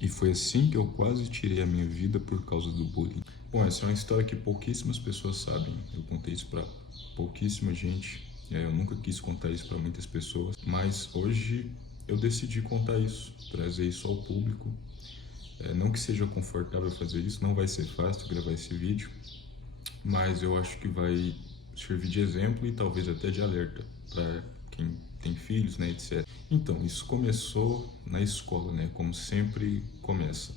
E foi assim que eu quase tirei a minha vida por causa do bullying. Bom, essa é uma história que pouquíssimas pessoas sabem. Eu contei isso para pouquíssima gente. Eu nunca quis contar isso para muitas pessoas, mas hoje eu decidi contar isso, trazer isso ao público. Não que seja confortável fazer isso, não vai ser fácil gravar esse vídeo, mas eu acho que vai servir de exemplo e talvez até de alerta para quem tem filhos, né, etc. Então, isso começou na escola, né, como sempre começa.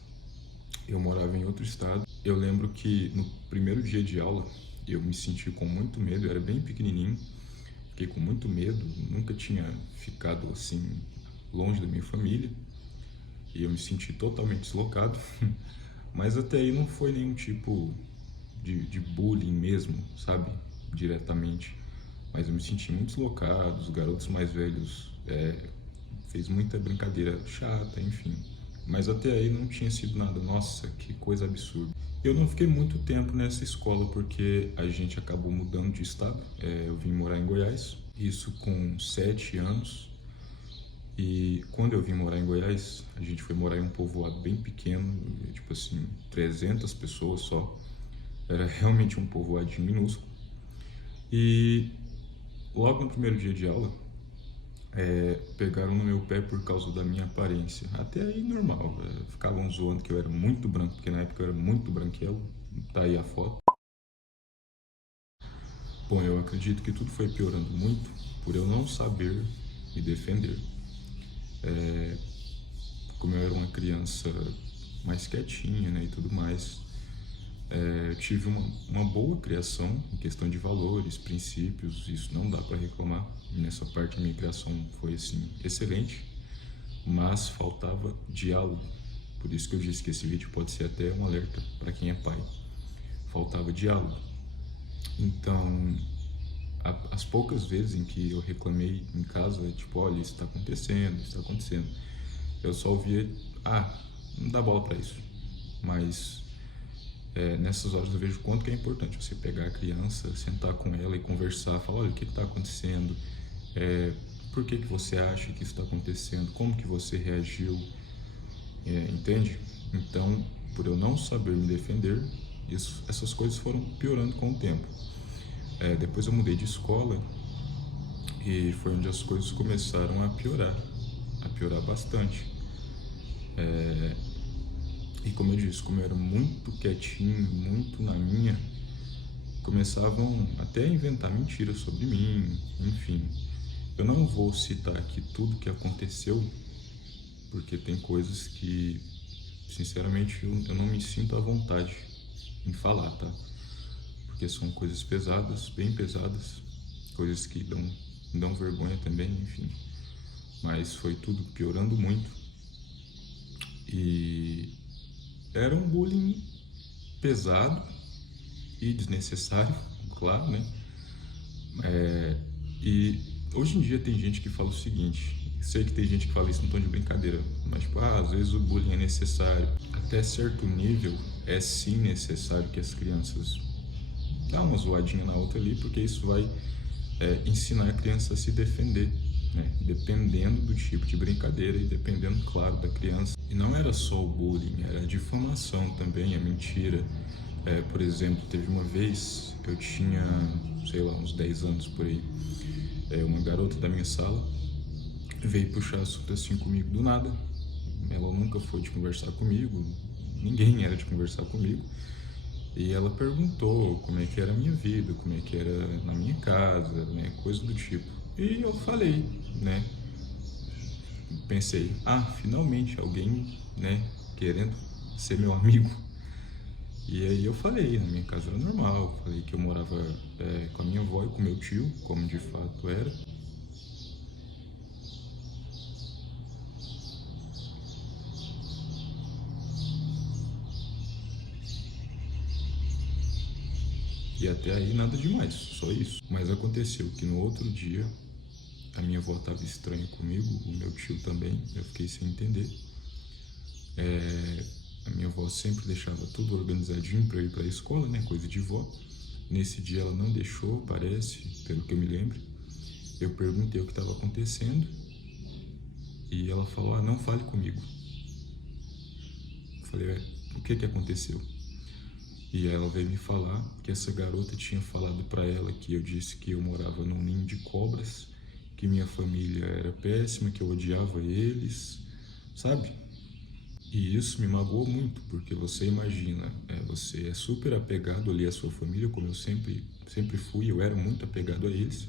Eu morava em outro estado. Eu lembro que no primeiro dia de aula eu me senti com muito medo, eu era bem pequenininho, fiquei com muito medo, nunca tinha ficado assim longe da minha família e eu me senti totalmente deslocado. Mas até aí não foi nenhum tipo de bullying mesmo, sabe? Diretamente. Mas eu me senti muito deslocado, os garotos mais velhos fez muita brincadeira chata, enfim. Mas até aí não tinha sido nada, nossa, que coisa absurda. Eu não fiquei muito tempo nessa escola porque a gente acabou mudando de estado. Eu vim morar em Goiás, isso com 7 anos. E quando eu vim morar em Goiás, a gente foi morar em um povoado bem pequeno, tipo assim, 300 pessoas só. Era realmente um povoadinho minúsculo. E logo no primeiro dia de aula, pegaram no meu pé por causa da minha aparência. Até aí normal, ficavam zoando que eu era muito branco, porque na época eu era muito branquelo, tá aí a foto. Bom, eu acredito que tudo foi piorando muito por eu não saber me defender. Como eu era uma criança mais quietinha, né, e tudo mais, eu tive uma boa criação em questão de valores, princípios, isso não dá para reclamar. Nessa parte a minha criação foi assim excelente, mas faltava diálogo. Por isso que eu disse que esse vídeo pode ser até um alerta para quem é pai. Faltava diálogo. Então, as poucas vezes em que eu reclamei em casa, tipo, olha, isso está acontecendo, eu só ouvia, não dá bola para isso. Mas nessas horas eu vejo o quanto que é importante você pegar a criança, sentar com ela e conversar, falar, olha, o que está acontecendo, por que você acha que isso está acontecendo, como que você reagiu, entende? Então, por eu não saber me defender, essas coisas foram piorando com o tempo. Depois eu mudei de escola e foi onde as coisas começaram a piorar bastante. E como eu disse, como eu era muito quietinho, muito na minha, começavam até a inventar mentiras sobre mim, enfim. Eu não vou citar aqui tudo que aconteceu, porque tem coisas que, sinceramente, eu não me sinto à vontade em falar, tá? Porque são coisas pesadas, bem pesadas, coisas que dão vergonha também, enfim. Mas foi tudo piorando muito e era um bullying pesado e desnecessário, claro, né? E hoje em dia tem gente que fala o seguinte, sei que tem gente que fala isso no tom de brincadeira, mas tipo, às vezes o bullying é necessário. Até certo nível é sim necessário que as crianças dá uma zoadinha na outra ali, porque isso vai ensinar a criança a se defender, né? Dependendo do tipo de brincadeira e dependendo, claro, da criança. E não era só o bullying, era a difamação também, a mentira. Por exemplo, teve uma vez, eu tinha, sei lá, uns 10 anos por aí, uma garota da minha sala veio puxar assunto assim comigo do nada. Ela nunca foi de conversar comigo, ninguém era de conversar comigo. E ela perguntou como é que era a minha vida, como é que era na minha casa, né, coisa do tipo. E eu falei, né, pensei, finalmente alguém, né, querendo ser meu amigo. E aí eu falei, na minha casa era normal, falei que eu morava com a minha avó e com meu tio, como de fato era. E até aí nada demais, só isso. Mas aconteceu que no outro dia a minha avó estava estranha comigo, o meu tio também, eu fiquei sem entender. A minha avó sempre deixava tudo organizadinho para ir para a escola, né, coisa de vó. Nesse dia ela não deixou, parece, pelo que eu me lembro. Eu perguntei o que estava acontecendo e ela falou, não fale comigo. falei, o que que aconteceu? E ela veio me falar que essa garota tinha falado para ela que eu disse que eu morava num ninho de cobras, que minha família era péssima, que eu odiava eles, sabe? E isso me magoou muito, porque você imagina, você é super apegado ali à sua família, como eu sempre fui, eu era muito apegado a eles,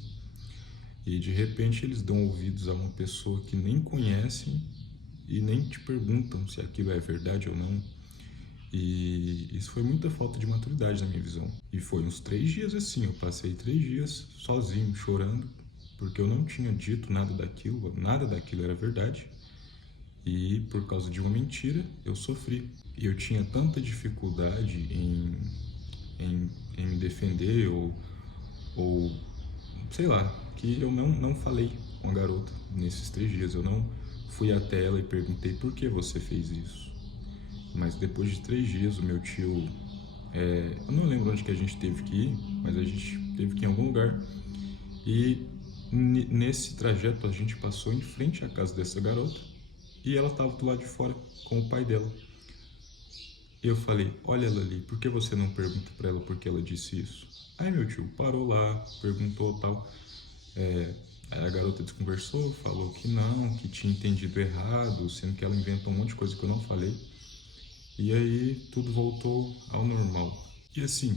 e de repente eles dão ouvidos a uma pessoa que nem conhecem e nem te perguntam se aquilo é verdade ou não. E isso foi muita falta de maturidade na minha visão. E foi uns 3 dias assim, eu passei 3 dias sozinho, chorando, porque eu não tinha dito nada daquilo era verdade. E por causa de uma mentira, eu sofri. E eu tinha tanta dificuldade em me defender ou sei lá, que eu não falei com a garota nesses 3 dias. Eu não fui até ela e perguntei por que você fez isso. Mas depois de 3 dias, o meu tio, eu não lembro onde que a gente teve que ir, mas a gente teve que ir em algum lugar. E nesse trajeto a gente passou em frente à casa dessa garota e ela estava do lado de fora com o pai dela. E eu falei, olha ela ali, por que você não pergunta para ela por que ela disse isso? Aí meu tio parou lá, perguntou tal. Aí a garota desconversou, falou que não, que tinha entendido errado, sendo que ela inventou um monte de coisa que eu não falei. E aí tudo voltou ao normal. E assim,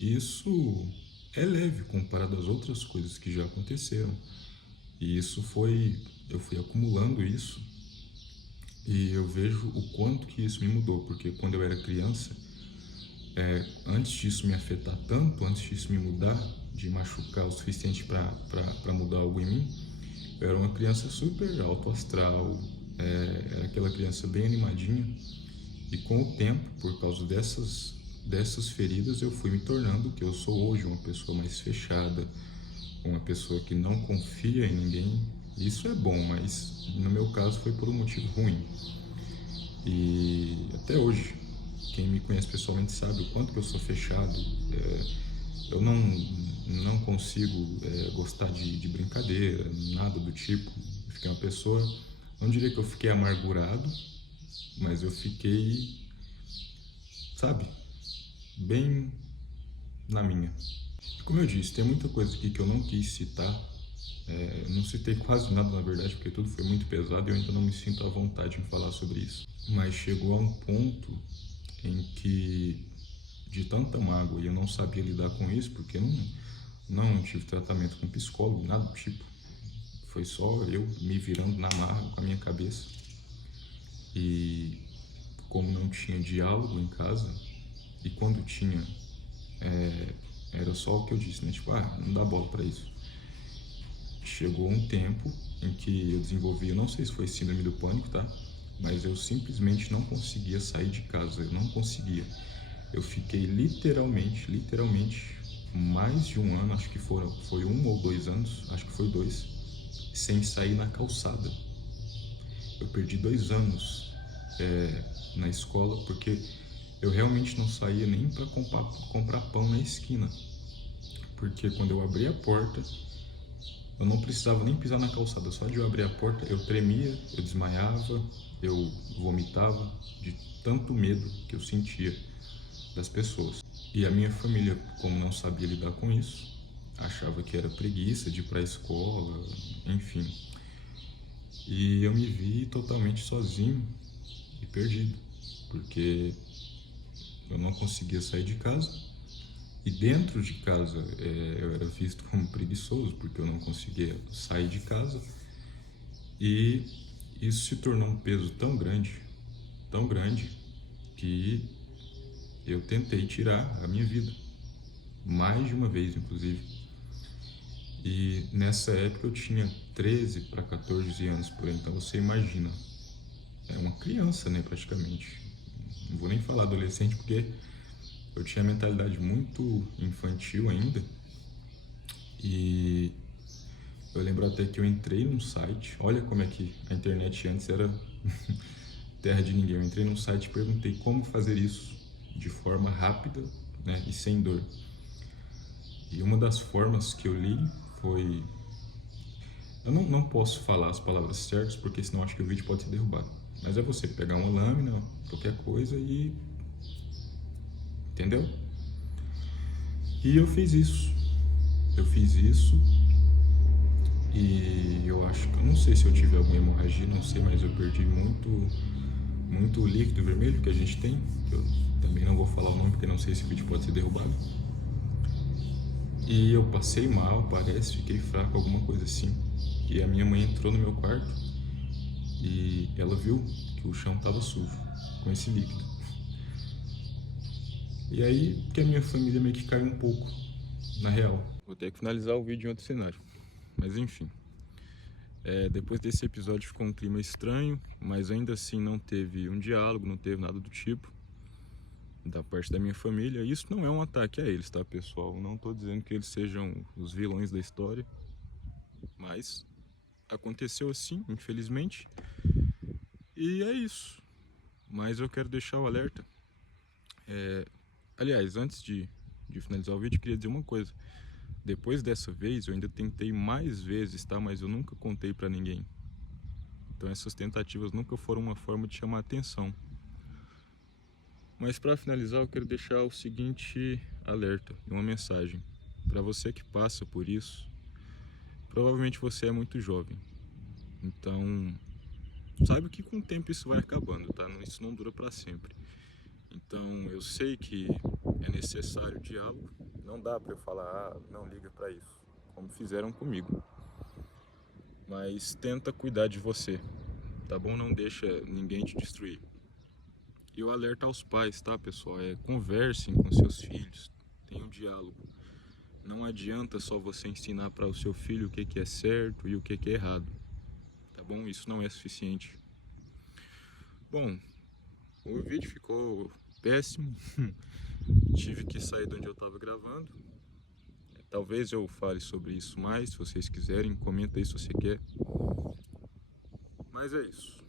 isso é leve comparado às outras coisas que já aconteceram. E eu fui acumulando isso e eu vejo o quanto que isso me mudou, porque quando eu era criança, antes disso me afetar tanto, antes disso me mudar, de machucar o suficiente para mudar algo em mim, eu era uma criança super alto astral, era aquela criança bem animadinha. E com o tempo, por causa dessas feridas, eu fui me tornando o que eu sou hoje, uma pessoa mais fechada, uma pessoa que não confia em ninguém. Isso é bom, mas no meu caso foi por um motivo ruim. E até hoje, quem me conhece pessoalmente sabe o quanto que eu sou fechado. Eu não consigo gostar de brincadeira, nada do tipo. Eu fiquei uma pessoa, não diria que eu fiquei amargurado, mas eu fiquei, sabe, bem na minha. Como eu disse, tem muita coisa aqui que eu não quis citar. Não citei quase nada, na verdade, porque tudo foi muito pesado e eu ainda não me sinto à vontade em falar sobre isso. Mas chegou a um ponto em que, de tanta mágoa, e eu não sabia lidar com isso, porque não tive tratamento com psicólogo, nada do tipo. Foi só eu me virando na marra com a minha cabeça. E como não tinha diálogo em casa, e quando tinha, era só o que eu disse, né? Tipo, não dá bola pra isso. Chegou um tempo em que eu desenvolvi, eu não sei se foi síndrome do pânico, tá? Mas eu simplesmente não conseguia sair de casa, eu não conseguia. Eu fiquei literalmente, mais de um ano, acho que foi 1 ou 2 anos, acho que foi 2, sem sair na calçada. Eu perdi 2 anos na escola porque eu realmente não saía nem para comprar pão na esquina. Porque quando eu abria a porta, eu não precisava nem pisar na calçada, só de eu abrir a porta eu tremia, eu desmaiava, eu vomitava de tanto medo que eu sentia das pessoas. E a minha família, como não sabia lidar com isso, achava que era preguiça de ir para a escola, enfim. E eu me vi totalmente sozinho e perdido, porque eu não conseguia sair de casa. E dentro de casa eu era visto como preguiçoso, porque eu não conseguia sair de casa. E isso se tornou um peso tão grande, que eu tentei tirar a minha vida. Mais de uma vez, inclusive. E nessa época eu tinha 13 para 14 anos por aí, então você imagina. É uma criança, né, praticamente. Não vou nem falar adolescente, porque eu tinha mentalidade muito infantil ainda. E eu lembro até que eu entrei num site, olha como é que a internet antes era terra de ninguém. Eu entrei num site e perguntei como fazer isso de forma rápida, né, e sem dor. E uma das formas que eu li foi... Eu não posso falar as palavras certas, porque senão acho que o vídeo pode ser derrubado. Mas é você pegar uma lâmina, qualquer coisa e... Entendeu? E eu fiz isso. E eu acho que... Eu não sei se eu tive alguma hemorragia, não sei, mas eu perdi muito líquido vermelho que a gente tem. Que eu também não vou falar o nome porque não sei se o vídeo pode ser derrubado. E eu passei mal, parece, fiquei fraco, alguma coisa assim. E a minha mãe entrou no meu quarto e ela viu que o chão estava sujo com esse líquido. E aí que a minha família meio que caiu um pouco, na real. Vou ter que finalizar o vídeo em outro cenário. Mas enfim. Depois desse episódio ficou um clima estranho, mas ainda assim não teve um diálogo, não teve nada do tipo da parte da minha família. Isso não é um ataque a eles, tá, pessoal? Não tô dizendo que eles sejam os vilões da história, mas aconteceu assim, infelizmente. E é isso. Mas eu quero deixar o alerta. Aliás, antes de finalizar o vídeo, eu queria dizer uma coisa. Depois dessa vez, eu ainda tentei mais vezes, tá? Mas eu nunca contei pra ninguém. Então essas tentativas nunca foram uma forma de chamar atenção. Mas para finalizar, eu quero deixar o seguinte alerta e uma mensagem. Para você que passa por isso, provavelmente você é muito jovem. Então, saiba que com o tempo isso vai acabando, tá? Isso não dura para sempre. Então, eu sei que é necessário diálogo. Não dá para eu falar, não liga para isso, como fizeram comigo. Mas tenta cuidar de você, tá bom? Não deixa ninguém te destruir. E o alerta aos pais, tá, pessoal? Conversem com seus filhos, tenham diálogo. Não adianta só você ensinar para o seu filho o que é certo e o que é errado, tá bom? Isso não é suficiente. Bom, o vídeo ficou péssimo. Tive que sair de onde eu estava gravando. Talvez eu fale sobre isso mais, se vocês quiserem. Comenta aí se você quer. Mas é isso.